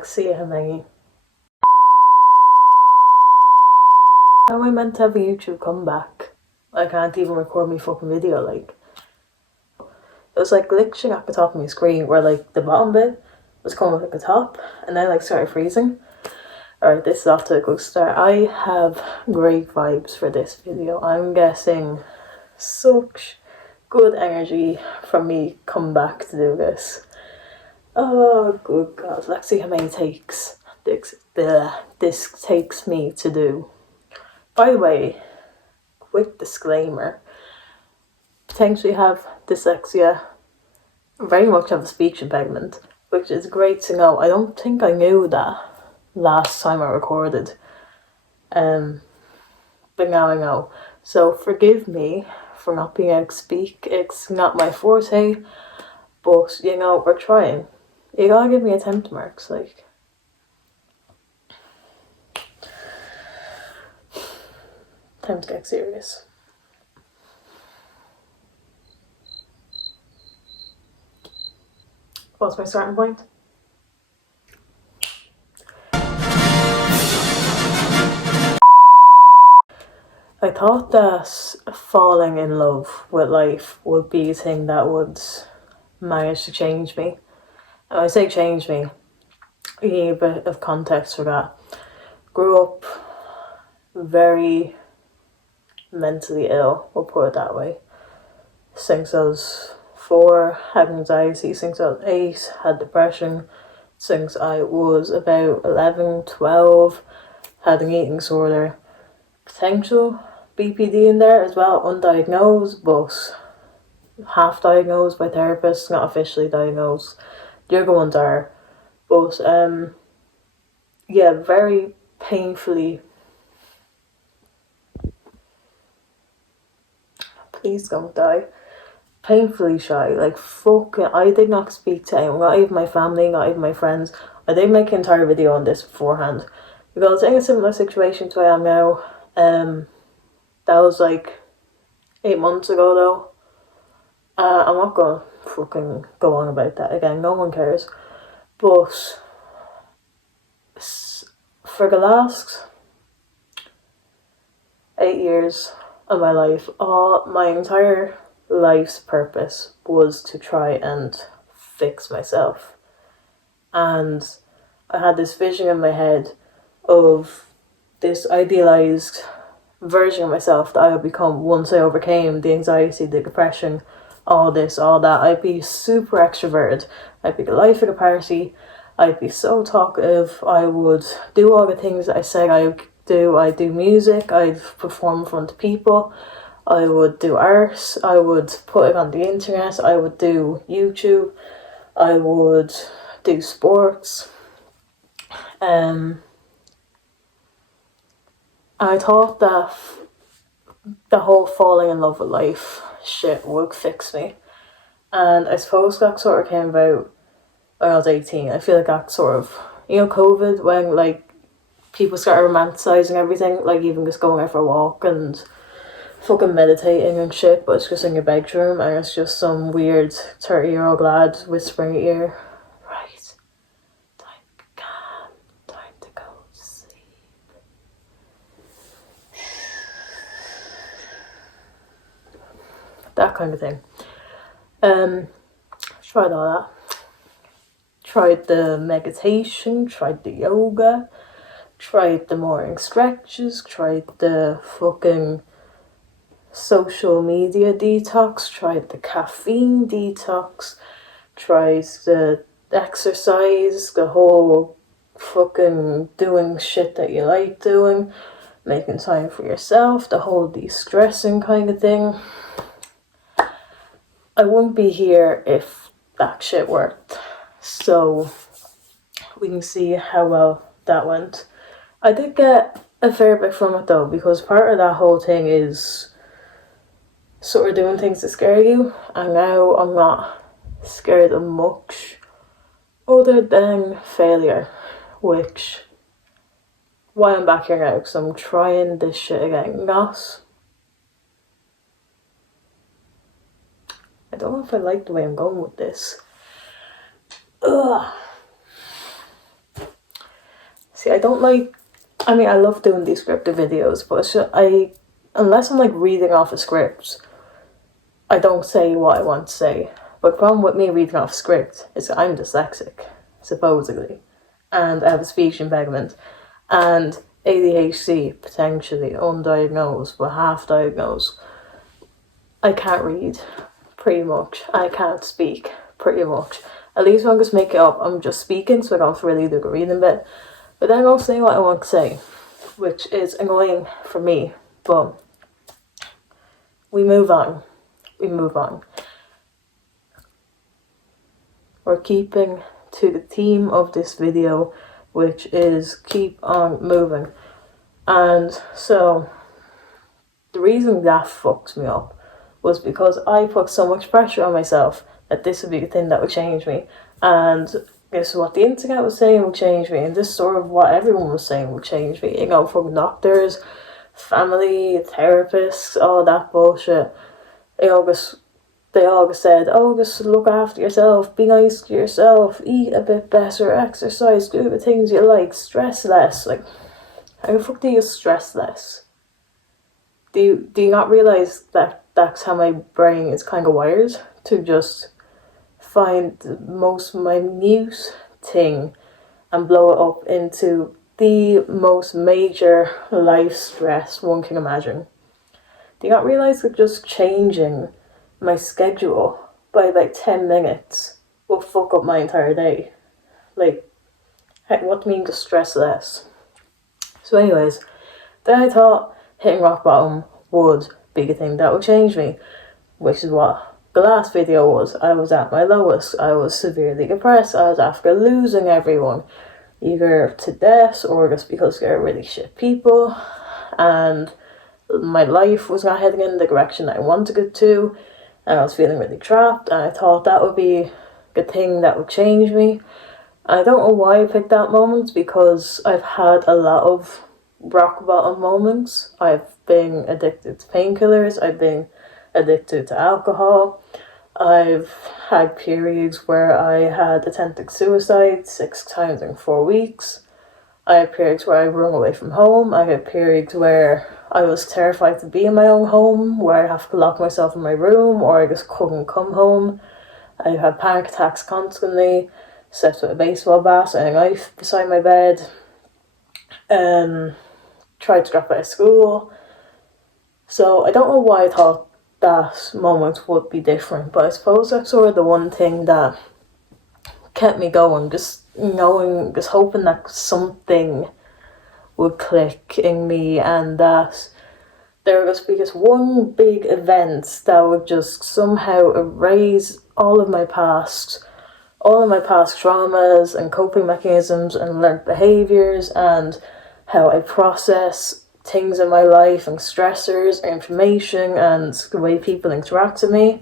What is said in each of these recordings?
See how many. How am I meant to have a YouTube comeback? I can't even record my fucking video, like. It was like glitching at the top of my screen where like the bottom bit was coming up at the top and then like started freezing. Alright, this is off to a good start. I have great vibes for this video. I'm guessing such good energy from me coming back to do this. Oh, good God. Let's see how many takes this takes me to do. By the way, quick disclaimer. Potentially have dyslexia. Very much have a speech impediment, which is great to know. I don't think I knew that last time I recorded. But now I know. So forgive me for not being able to speak. It's not my forte. But, you know, we're trying. You gotta give me attempt marks, like. Time to get serious. What's my starting point? I thought that falling in love with life would be a thing that would manage to change me. And I say change me, you need a bit of context for that. Grew up very mentally ill, we'll put it that way. Since I was 4, had anxiety. Since I was 8, had depression. Since I was about 11, 12, had an eating disorder. Potential BPD in there as well, undiagnosed, but half diagnosed by therapists, not officially diagnosed. The other ones are. But, yeah, very painfully. Please don't die. Painfully shy, like fucking. I did not speak to anyone, not even my family, not even my friends. I did make an entire video on this beforehand because in a similar situation to where I am now. That was like 8 months ago though. I'm not gonna fucking go on about that again, no one cares. But for the last 8 years of my life, my entire life's purpose was to try and fix myself. And I had this vision in my head of this idealized version of myself that I would become once I overcame the anxiety, the depression, all this, all that. I'd be super extroverted. I'd be the life of the party. I'd be so talkative. I would do all the things that I said I would do. I'd do music. I'd perform in front of people. I would do art. I would put it on the internet. I would do YouTube. I would do sports. I thought that the whole falling in love with life shit would fix me. And I suppose that sort of came about when I was 18. I feel like that sort of, you know, COVID, when like people started romanticizing everything, like even just going out for a walk and fucking meditating and shit, but it's just in your bedroom and it's just some weird 30-year-old lad whispering at your ear, right, time to go to sleep. That kind of thing. Tried all that. Tried the meditation, tried the yoga, tried the morning stretches, tried the fucking social media detox, tried the caffeine detox, tried the exercise, the whole fucking doing shit that you like doing, making time for yourself, the whole de-stressing kind of thing. I wouldn't be here if that shit worked. So we can see how well that went. I did get a fair bit from it though, because part of that whole thing is sort of doing things that scare you, and now I'm not scared of much other than failure, which why I'm back here now, because I'm trying this shit again. I don't know if I like the way I'm going with this. Ugh. See, I don't like. I mean, I love doing these scripted videos, but unless I'm like reading off a script, I don't say what I want to say. But the problem with me reading off a script is I'm dyslexic, supposedly, and I have a speech impediment, and ADHD, potentially undiagnosed, but half diagnosed. I can't read, pretty much. I can't speak, pretty much. At least when I just make it up, I'm just speaking, so I don't really do the reading bit. But then I'll say what I want to say, which is annoying for me. But we move on. We're keeping to the theme of this video, which is keep on moving. And so the reason that fucks me up was because I put so much pressure on myself that this would be the thing that would change me. And this is what the internet was saying would change me, and this is sort of what everyone was saying would change me. You know, from doctors, family, therapists, all that bullshit. They all just said, oh, just look after yourself, be nice to yourself, eat a bit better, exercise, do the things you like, stress less. Like, how the fuck do you stress less? Do you not realise that that's how my brain is kind of wired? To just find the most minute thing and blow it up into the most major life stress one can imagine. Do you not realise that just changing my schedule by like 10 minutes will fuck up my entire day? Like, what do you mean to stress less? So anyways, then I thought hitting rock bottom would be the thing that would change me, which is what the last video was. I was at my lowest. I was severely depressed. I was after losing everyone, either to death or just because they're really shit people, and my life was not heading in the direction I wanted it to, and I was feeling really trapped, and I thought that would be the thing that would change me. I don't know why I picked that moment, because I've had a lot of rock bottom moments. I've been addicted to painkillers, I've been addicted to alcohol, I've had periods where I had attempted suicide 6 times in 4 weeks. I had periods where I run away from home. I had periods where I was terrified to be in my own home, where I have to lock myself in my room, or I just couldn't come home. I had panic attacks constantly, slept with a baseball bat and a knife beside my bed, tried to drop out of school. So I don't know why I thought that moment would be different, but I suppose that's sort of the one thing that kept me going, just knowing, just hoping that something would click in me, and that there would just be this one big event that would just somehow erase all of my past traumas and coping mechanisms and learned behaviours and how I process things in my life and stressors, information, and the way people interact with me.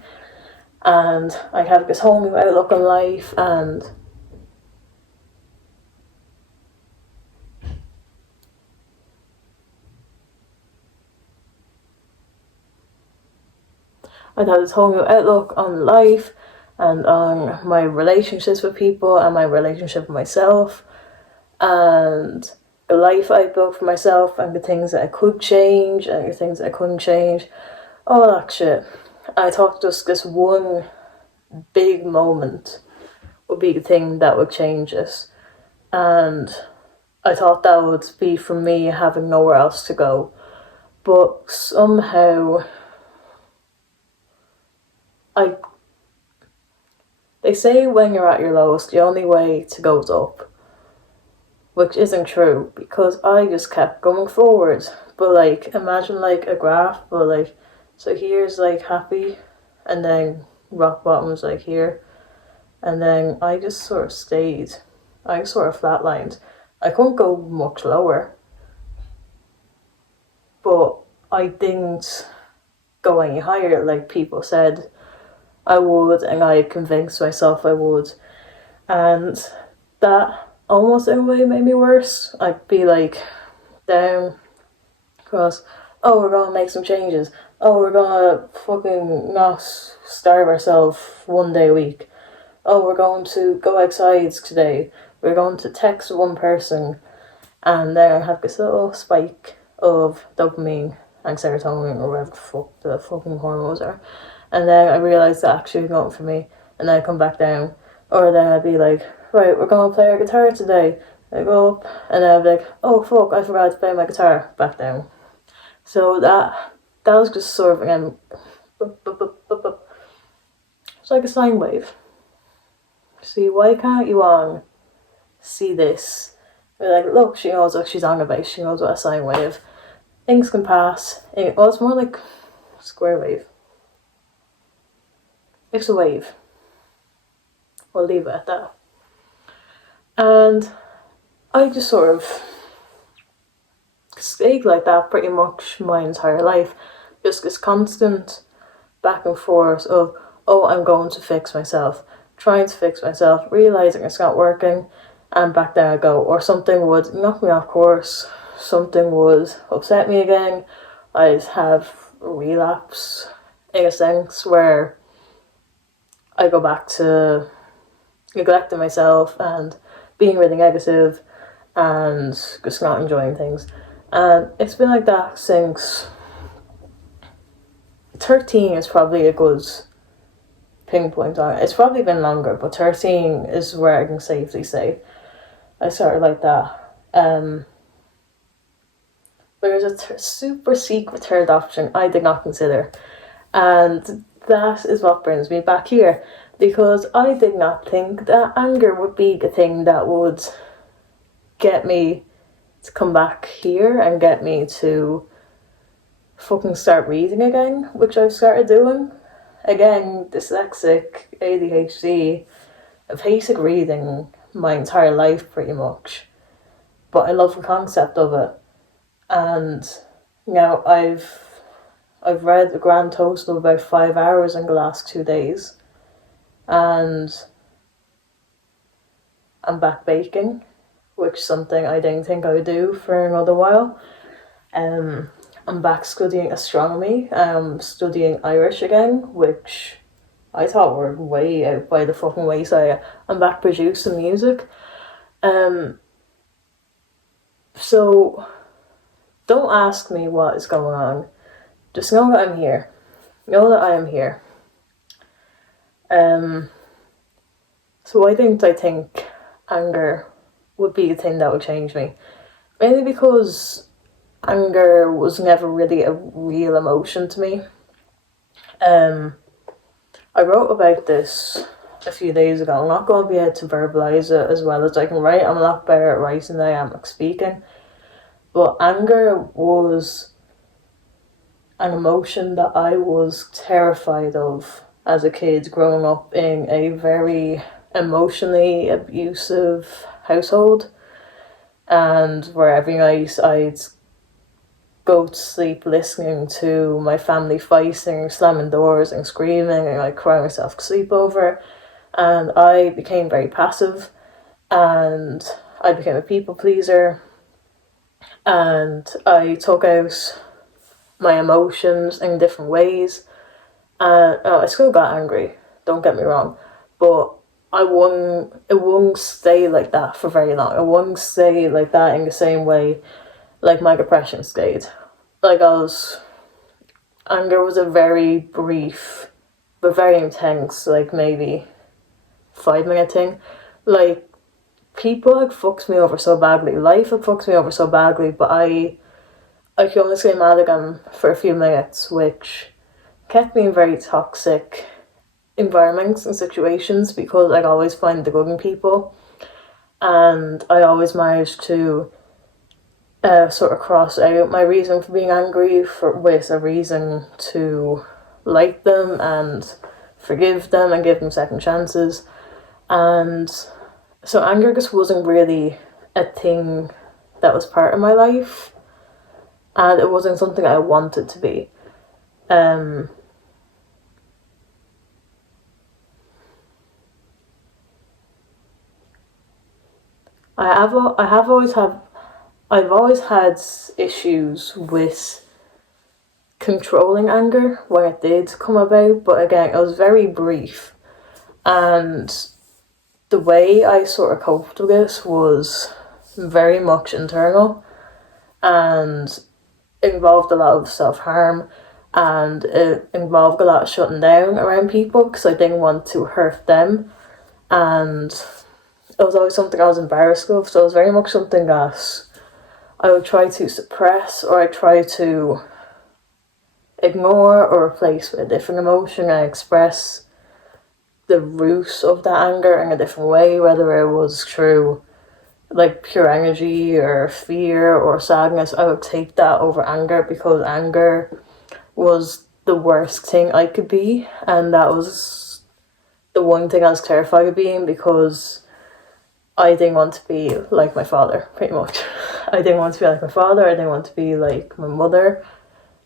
And I have this whole new outlook on life, and I'd have this whole new outlook on life and on my relationships with people and my relationship with myself, and the life I built for myself, and the things that I could change and the things that I couldn't change, all that shit. I thought just this one big moment would be the thing that would change this, and I thought that would be from me having nowhere else to go. But somehow they say when you're at your lowest, the only way to go is up. Which isn't true, because I just kept going forward. But like, imagine like a graph, but like, so here's like happy, and then rock bottom was like here, and then I just sort of stayed. I sort of flatlined. I couldn't go much lower, but I didn't go any higher like people said I would, and I convinced myself I would, and that almost in a way made me worse. I'd be like down because, oh, we're gonna make some changes, oh, we're gonna fucking not starve ourselves one day a week, oh, we're going to go outside today, we're going to text one person and then I have this little spike of dopamine and serotonin, or whatever the fuck the fucking hormones are, and then I realise that actually it's not for me, and then I come back down, or then I'd be like, right, we're going to play our guitar today. I go up, and then I'd be like, oh fuck, I forgot to play my guitar, back down. So that was just sort of, again, it's like a sine wave. See, why can't you all see this? We're like, look, she knows what she's on about, she knows what a sine wave. Things can pass. Well, it's more like square wave. It's a wave. We'll leave it at that. And I just sort of stayed like that pretty much my entire life. Just this constant back and forth of, oh, I'm going to fix myself, trying to fix myself, realising it's not working, and back down I go. Or something would knock me off course, something would upset me again, I'd have a relapse, in a sense, where I go back to neglecting myself and being really negative and just not enjoying things. And it's been like that since 13 is probably a good pinpoint on it. It's probably been longer, but 13 is where I can safely say I started like that. There's a super secret third option I did not consider, and that is what brings me back here, because I did not think that anger would be the thing that would get me to come back here and get me to fucking start reading again, which I've started doing. Again, dyslexic, ADHD, I've hated reading my entire life pretty much, but I love the concept of it. And now I've read a grand total of about 5 hours in the last 2 days, and I'm back baking, which is something I didn't think I would do for another while. I'm back studying astronomy. I'm studying Irish again, which I thought were way out by the fucking wayside. I'm back producing music. So don't ask me what is going on. Just know that I'm here. Know that I am here. So I think anger would be the thing that would change me. Mainly because anger was never really a real emotion to me. I wrote about this a few days ago. I'm not going to be able to verbalise it as well as I can write. I'm a lot better at writing than I am at speaking. But anger was an emotion that I was terrified of as a kid, growing up in a very emotionally abusive household, and where every night I'd go to sleep listening to my family fighting, slamming doors and screaming, and I'd cry myself to sleep over. And I became very passive, and I became a people pleaser, and I took out my emotions in different ways. I still got angry, don't get me wrong, but it won't stay like that for very long. It won't stay like that in the same way like my depression stayed. Anger was a very brief but very intense, like maybe 5-minute thing. Like, people had fucked me over so badly, life had fucked me over so badly, but I could only stay mad at them for a few minutes, which kept me in very toxic environments and situations, because I'd always find the good in people, and I always managed to sort of cross out my reason for being angry with a reason to like them and forgive them and give them second chances. And so anger just wasn't really a thing that was part of my life, and it wasn't something I wanted to be. I've always had issues with controlling anger when it did come about, but again, it was very brief. And the way I sort of coped with this was very much internal, and it involved a lot of self-harm, and it involved a lot of shutting down around people because I didn't want to hurt them, and it was always something I was embarrassed of, so it was very much something that I would try to suppress, or I try to ignore or replace with a different emotion. I express the root of that anger in a different way, whether it was through like pure energy or fear or sadness. I would take that over anger, because anger was the worst thing I could be, and that was the one thing I was terrified of being, because I didn't want to be like my father, pretty much. I didn't want to be like my father, I didn't want to be like my mother,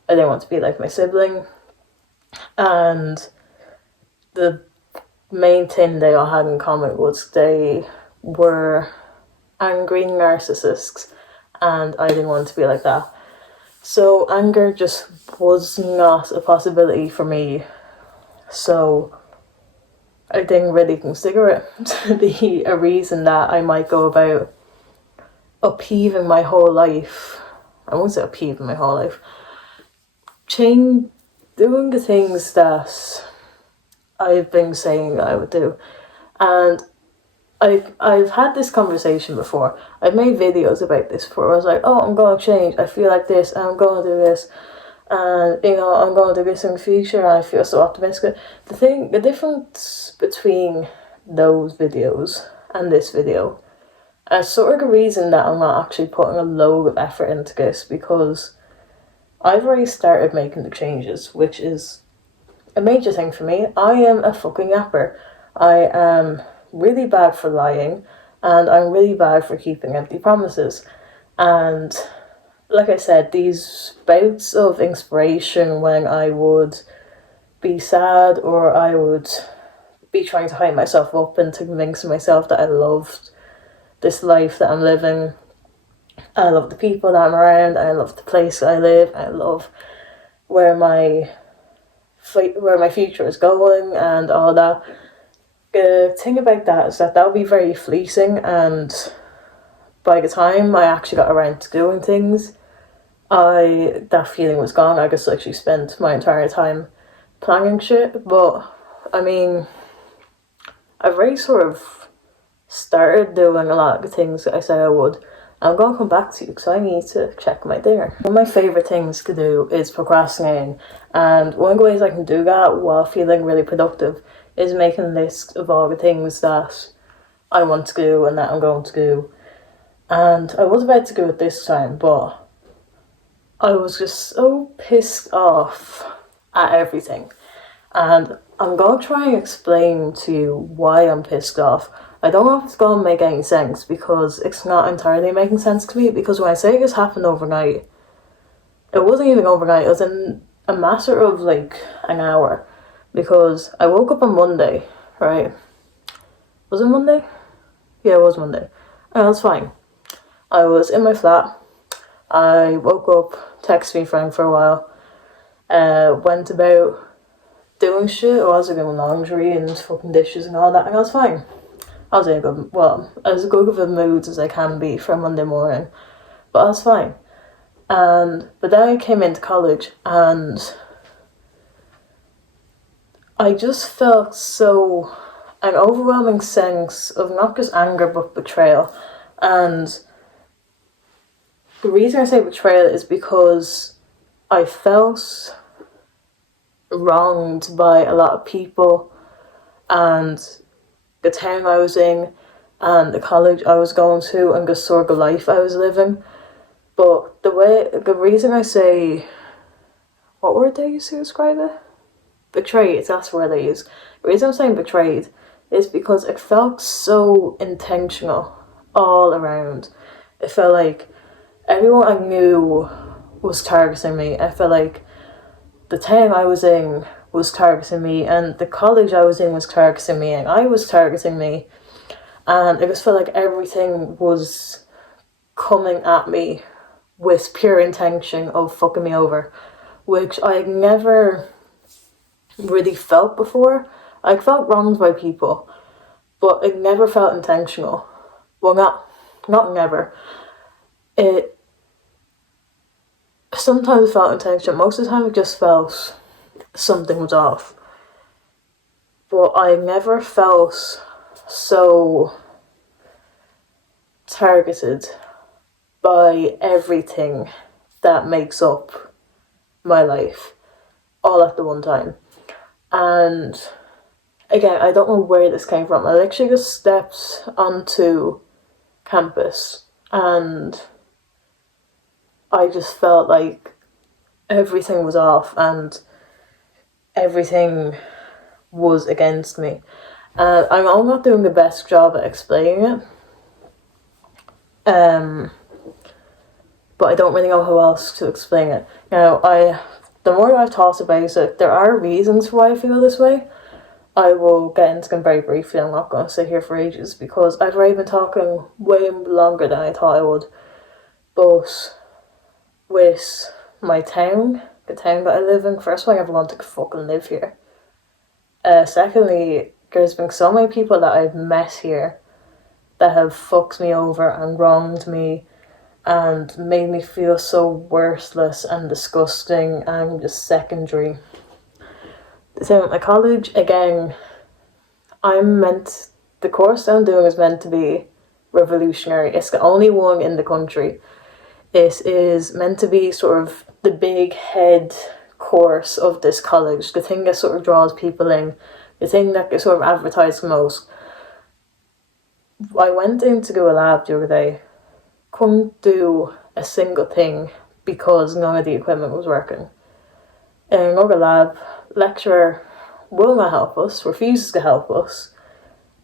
I didn't want to be like my sibling. And the main thing they all had in common was they were angry narcissists, and I didn't want to be like that. So anger just was not a possibility for me. So I didn't really consider it to be a reason that I might go about upheaving my whole life. I won't say upheaving my whole life. Doing the things that I've been saying that I would do. And I've had this conversation before. I've made videos about this before. I was like, oh, I'm going to change. I feel like this, and I'm going to do this. And, you know, I'm going to do this in the future, and I feel so optimistic. The difference between those videos and this video is sort of the reason that I'm not actually putting a load of effort into this, because I've already started making the changes, which is a major thing for me. I am a fucking yapper. I am really bad for lying, and I'm really bad for keeping empty promises. And like I said, these bouts of inspiration when I would be sad, or I would be trying to hype myself up and to convince myself that I loved this life that I'm living, I love the people that I'm around, I love the place I live, I love where my future is going and all that. The thing about that is that would be very fleeting, and by the time I actually got around to doing things, that feeling was gone. I just actually spent my entire time planning shit. But I mean, I've already sort of started doing a lot of the things that I said I would. I'm going to come back to you because I need to check my dinner. One of my favourite things to do is procrastinating, and one of the ways I can do that while feeling really productive is making a list of all the things that I want to do and that I'm going to do. And I was about to do it this time, but I was just so pissed off at everything. And I'm going to try and explain to you why I'm pissed off. I don't know if it's going to make any sense, because it's not entirely making sense to me, because when I say this happened overnight, it wasn't even overnight, it was in a matter of like an hour, because I woke up on Monday, right? Was it Monday? Yeah, it was Monday. And that's fine. I was in my flat, I woke up, texted my friend for a while, went about doing shit. I was doing laundry and fucking dishes and all that, and I was fine. I was in as good of a mood as I can be for a Monday morning, but I was fine. But then I came into college, and I just felt an overwhelming sense of not just anger but betrayal. And the reason I say betrayal is because I felt wronged by a lot of people, and the town I was in, and the college I was going to, and the sort of life I was living. But the reason I say, what word they use to describe it? Betrayed, that's the word they use. The reason I'm saying betrayed is because it felt so intentional all around. It felt like everyone I knew was targeting me. I felt like the town I was in was targeting me, and the college I was in was targeting me, and I was targeting me, and it just felt like everything was coming at me with pure intention of fucking me over, which I had never really felt before. I felt wronged by people, but it never felt intentional. Well, not not never. It sometimes felt intentional. Most of the time, it just felt something was off. But I never felt so targeted by everything that makes up my life all at the one time. And again, I don't know where this came from. I literally just stepped onto campus and I just felt like everything was off and everything was against me. And I'm not doing the best job at explaining it. But I don't really know how else to explain it. Now, the more I've thought about it, there are reasons why I feel this way. I will get into them very briefly. I'm not going to sit here for ages because I've already been talking way longer than I thought I would. But with my town, the town that I live in, first of all, I never wanted to fucking live here. Secondly, there's been so many people that I've met here that have fucked me over and wronged me and made me feel so worthless and disgusting and just secondary. So at my college, again, the course I'm doing is meant to be revolutionary. It's the only one in the country. It is meant to be sort of the big head course of this college, the thing that sort of draws people in, the thing that gets sort of advertised the most. I went in to do a lab the other day, couldn't do a single thing because none of the equipment was working. In another lab, lecturer will not help us, refuses to help us.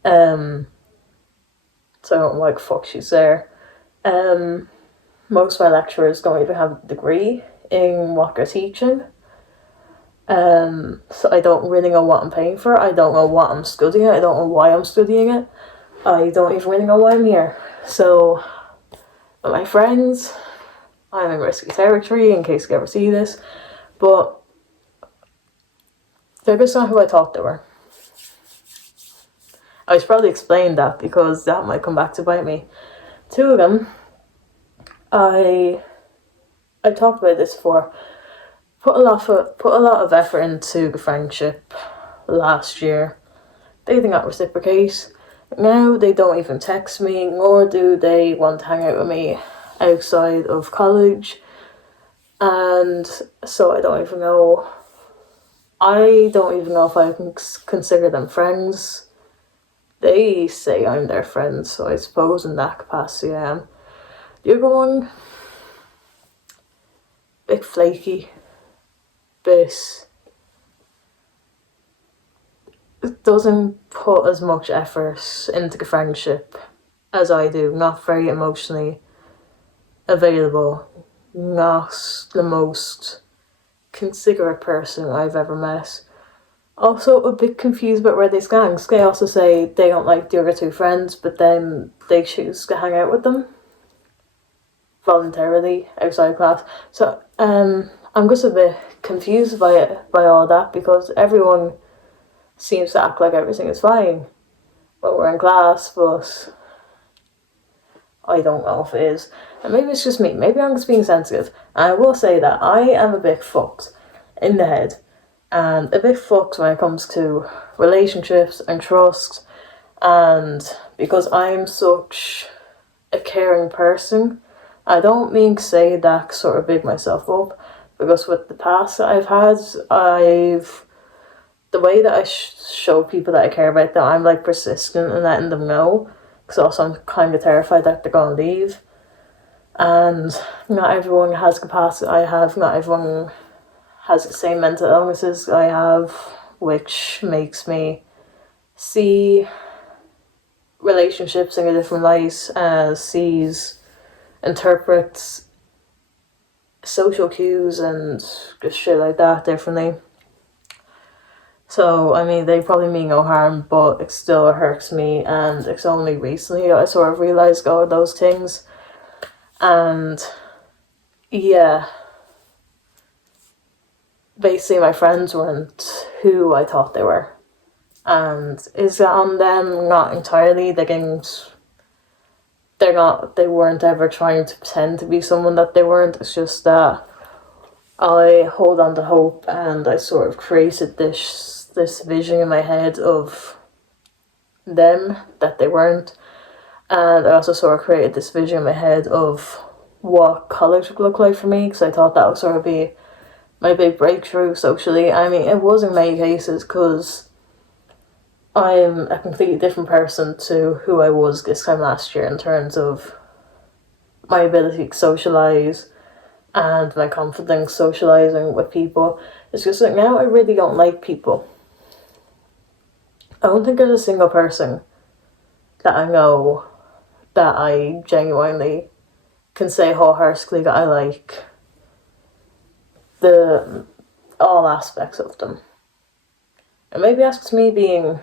So I don't know why the fuck she's there. Most of my lecturers don't even have a degree in what they're teaching. So I don't really know what I'm paying for. I don't know what I'm studying. I don't know why I'm studying it. I don't even really know why I'm here. So, with my friends, I'm in risky territory in case you ever see this, but they're just not who I thought they were. I should probably explain that because that might come back to bite me. Two of them, I talked about this before. Put a lot of effort into the friendship last year. They did not reciprocate. Now they don't even text me, nor do they want to hang out with me outside of college. And so I don't even know if I can consider them friends. They say I'm their friend, so I suppose in that capacity I am. The other one, bit flaky, bit doesn't put as much effort into the friendship as I do. Not very emotionally available. Not the most considerate person I've ever met. Also a bit confused about where they stand. They also say they don't like the other two friends, but then they choose to hang out with them voluntarily outside class. So I'm just a bit confused by all that because everyone seems to act like everything is fine when we're in class, but I don't know if it is. And maybe it's just me. Maybe I'm just being sensitive. And I will say that I am a bit fucked in the head and a bit fucked when it comes to relationships and trust. And because I'm such a caring person, I don't mean to say that sort of big myself up, because with the past that I've had, the way that I show people that I care about them, I'm like persistent in letting them know, because also I'm kind of terrified that they're going to leave. And not everyone has capacity I have, not everyone has the same mental illnesses I have, which makes me see relationships in a different light, interprets social cues and just shit like that differently. So, I mean, they probably mean no harm, but it still hurts me, and it's only recently I sort of realised all those things. And, yeah, basically my friends weren't who I thought they were. And is that on them? Not entirely. They didn't they weren't ever trying to pretend to be someone that they weren't. It's just that I hold on to hope, and I sort of created this vision in my head of them that they weren't. And I also sort of created this vision in my head of what college would look like for me, because I thought that would sort of be my big breakthrough socially. I mean, it was in many cases, because I'm a completely different person to who I was this time last year in terms of my ability to socialise and my confidence socialising with people. It's just like now I really don't like people. I don't think there's a single person that I know that I genuinely can say wholeheartedly that I like all aspects of them. And maybe that's just me being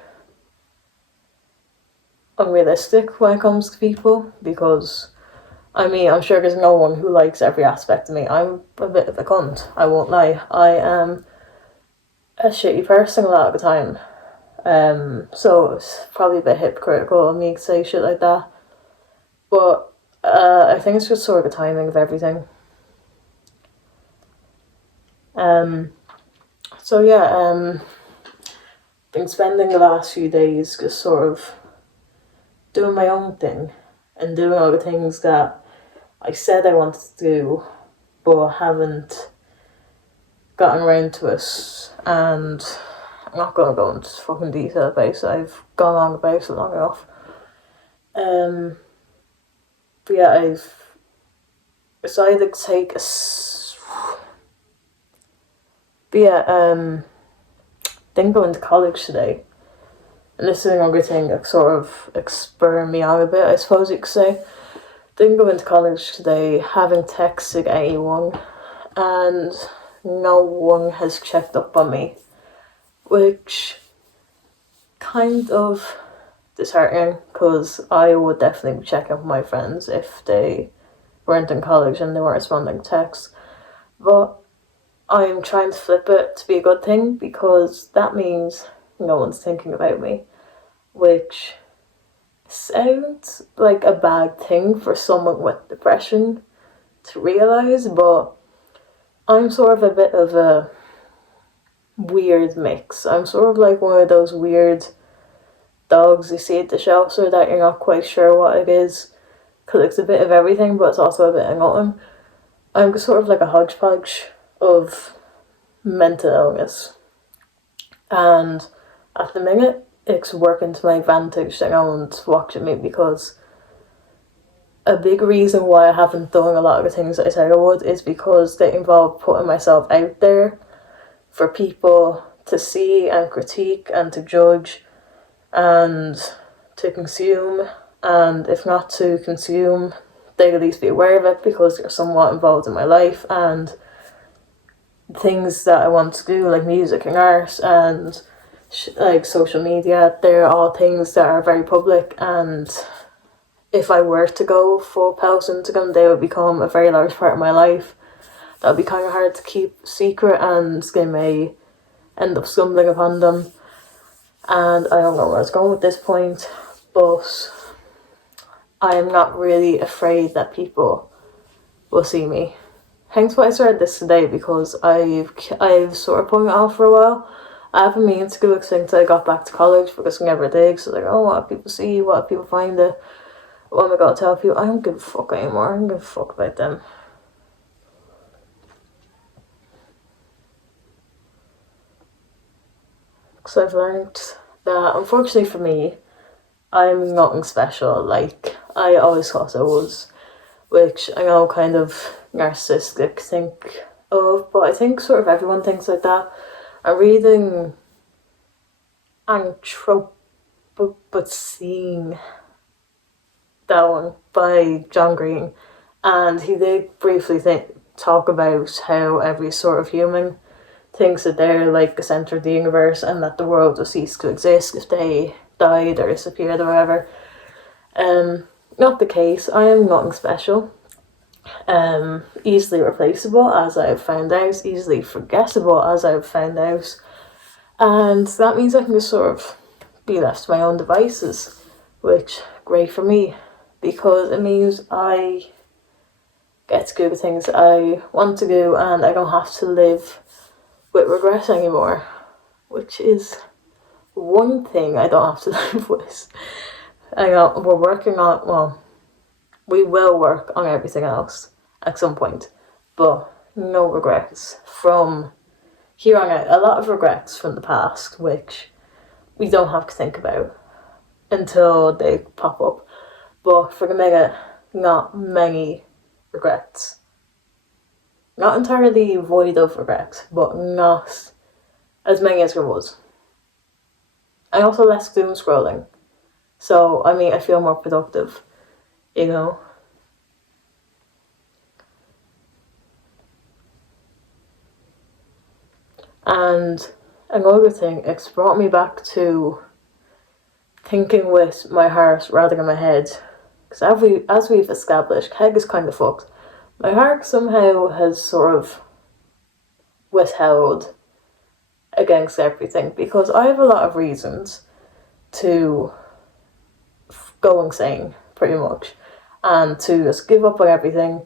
unrealistic when it comes to people, because I mean, I'm sure there's no one who likes every aspect of me. I'm a bit of a cunt, I won't lie. I am a shitty person a lot of the time. So it's probably a bit hypocritical of me to say shit like that. But I think it's just sort of the timing of everything. So yeah, been spending the last few days just sort of doing my own thing and doing all the things that I said I wanted to do but haven't gotten around to it. And I'm not going to go into fucking detail about it. I've gone on about it long enough. But yeah, I've decided to take a... But yeah, didn't go into college today. And this is another thing that sort of spurred me on a bit, I suppose you could say. Didn't go into college today, having texted anyone, and no one has checked up on me, which kind of disheartening, because I would definitely be checking up on my friends if they weren't in college and they weren't responding to texts. But I'm trying to flip it to be a good thing, because that means no one's thinking about me, which sounds like a bad thing for someone with depression to realise, but I'm sort of a bit of a weird mix. I'm sort of like one of those weird dogs you see at the shelter that you're not quite sure what it is, because it's a bit of everything but it's also a bit of nothing. I'm sort of like a hodgepodge of mental illness, and at the minute it's working to my advantage that no one's watching me, because a big reason why I haven't done a lot of the things that I said I would is because they involve putting myself out there for people to see and critique and to judge and to consume, and if not to consume, they at least be aware of it because they're somewhat involved in my life and things that I want to do, like music and art and like social media. They're all things that are very public, and if I were to go full pelt into them, they would become a very large part of my life. That would be kind of hard to keep secret, and they may end up stumbling upon them. And I don't know where I was going with this point, but I am not really afraid that people will see me. Hence why I started this today, because I've sort of put it off for a while. I haven't been into school since I got back to college, because I never did. So like, oh, what people see, what people find it, what am I going to tell people? I don't give a fuck anymore. I don't give a fuck about them. Because I've learned that, unfortunately for me, I'm nothing special like I always thought I was, which I know kind of narcissistic think of, but I think sort of everyone thinks like that. I'm reading Anthropocene, that one by John Green, and he did briefly talk about how every sort of human thinks that they're like the centre of the universe and that the world will cease to exist if they died or disappeared or whatever. Not the case. I am nothing special. Easily replaceable, as I've found out, easily forgettable, as I've found out, and that means I can just sort of be left to my own devices, which great for me. because it means I get to do the things I want to do and I don't have to live with regret anymore, which is one thing I don't have to live with. We're working on, well, we will work on everything else at some point, but no regrets from here on out. A lot of regrets from the past, which we don't have to think about until they pop up. But for the minute, not many regrets. Not entirely void of regrets, but not as many as there was. And also less doom scrolling. So, I mean, I feel more productive, you know? And another thing, it's brought me back to thinking with my heart rather than my head. Because as we've established, head is kind of fucked. My heart somehow has sort of withheld against everything because I have a lot of reasons to go insane, pretty much, and to just give up on everything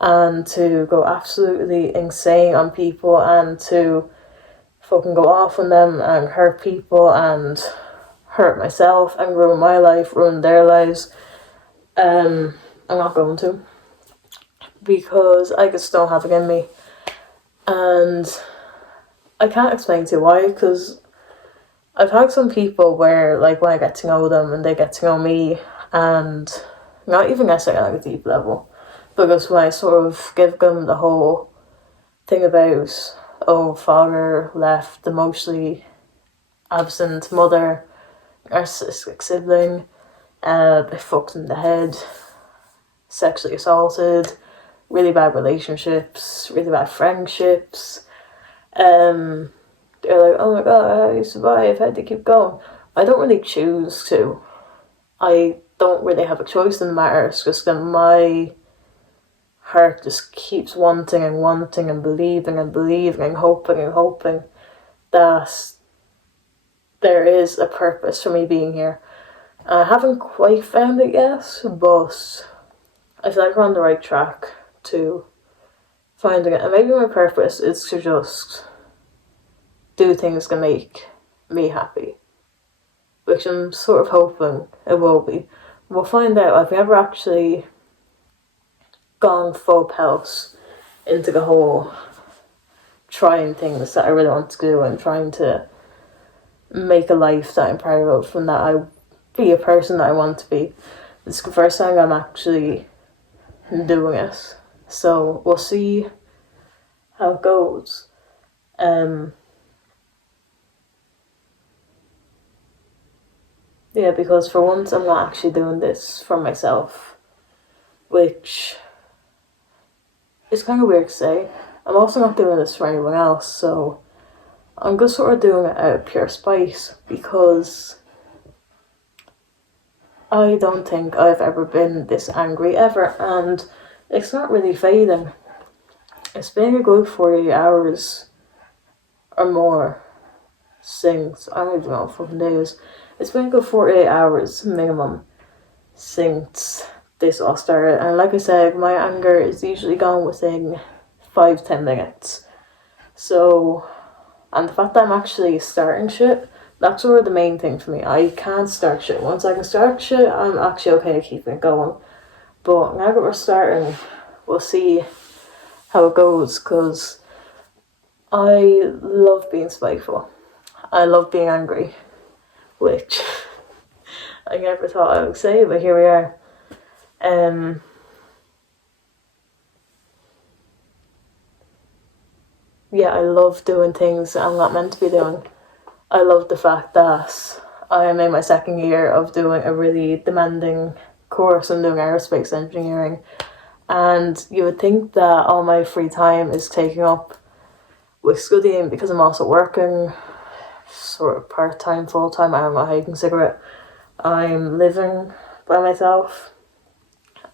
and to go absolutely insane on people and to fucking go off on them and hurt people and hurt myself and ruin my life, ruin their lives. I'm not going to, because I just don't have it in me, and I can't explain to you why, because I've had some people where, like, when I get to know them and they get to know me, and not even necessarily on a deep level, because when I sort of give them the whole thing about, oh, father left, emotionally absent mother, narcissistic sibling, they fucked in the head, sexually assaulted, really bad relationships, really bad friendships. They're like, oh my god, how do you survive? How do you keep going? I don't really choose to. I don't really have a choice in the matter. It's just that my heart just keeps wanting and wanting and believing and believing and hoping that there is a purpose for me being here. I haven't quite found it yet, but I feel like we're on the right track to finding it. And maybe my purpose is to just do things that make me happy, which I'm sort of hoping it will be. We'll find out. I've never actually gone full pelt into the whole trying things that I really want to do and trying to make a life that I'm proud of and that I be a person that I want to be. It's the first time I'm actually doing it, so we'll see how it goes. Yeah, because for once I'm not actually doing this for myself, which is kind of weird to say. I'm also not doing this for anyone else, so I'm just sort of doing it out of pure spite, because I don't think I've ever been this angry ever, and it's not really fading. It's been a good 48 hours or more since, I don't even know if fucking days. It's been a good 48 hours minimum since this all started, and like I said, my anger is usually gone within 5-10 minutes. So, and the fact that I'm actually starting shit, that's sort of the main thing for me. I can't start shit. Once I can start shit, I'm actually okay keeping it going. But now that we're starting, we'll see how it goes, because I love being spiteful. I love being angry, which I never thought I would say, but here we are. Yeah, I love doing things that I'm not meant to be doing. I love the fact that I am in my second year of doing a really demanding course. I'm doing aerospace engineering, and you would think that all my free time is taken up with studying, because I'm also working sort of part-time, full-time, I don't know how you consider it. I'm living by myself.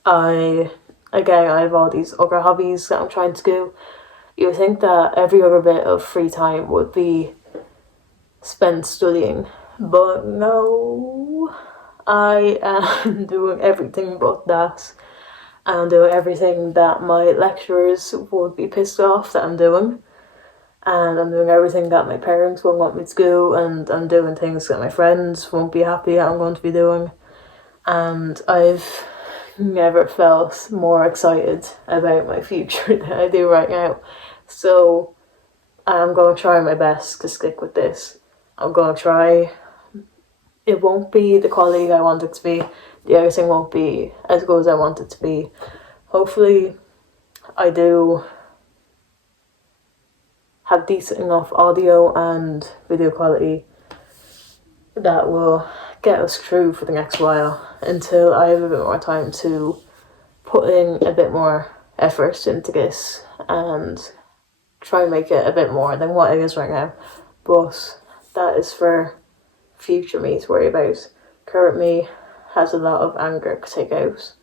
I have all these other hobbies that I'm trying to do. You would think that every other bit of free time would be spent studying, but no, I am doing everything but that. And I'm doing everything that my lecturers would be pissed off that I'm doing. And I'm doing everything that my parents won't want me to do, and I'm doing things that my friends won't be happy that I'm going to be doing. And I've never felt more excited about my future than I do right now. So I'm going to try my best to stick with this. I'm going to try. It won't be the quality I want it to be. The editing won't be as good as I want it to be. Hopefully I do have decent enough audio and video quality that will get us through for the next while until I have a bit more time to put in a bit more effort into this and try and make it a bit more than what it is right now. But that is for future me to worry about. Current me has a lot of anger to take out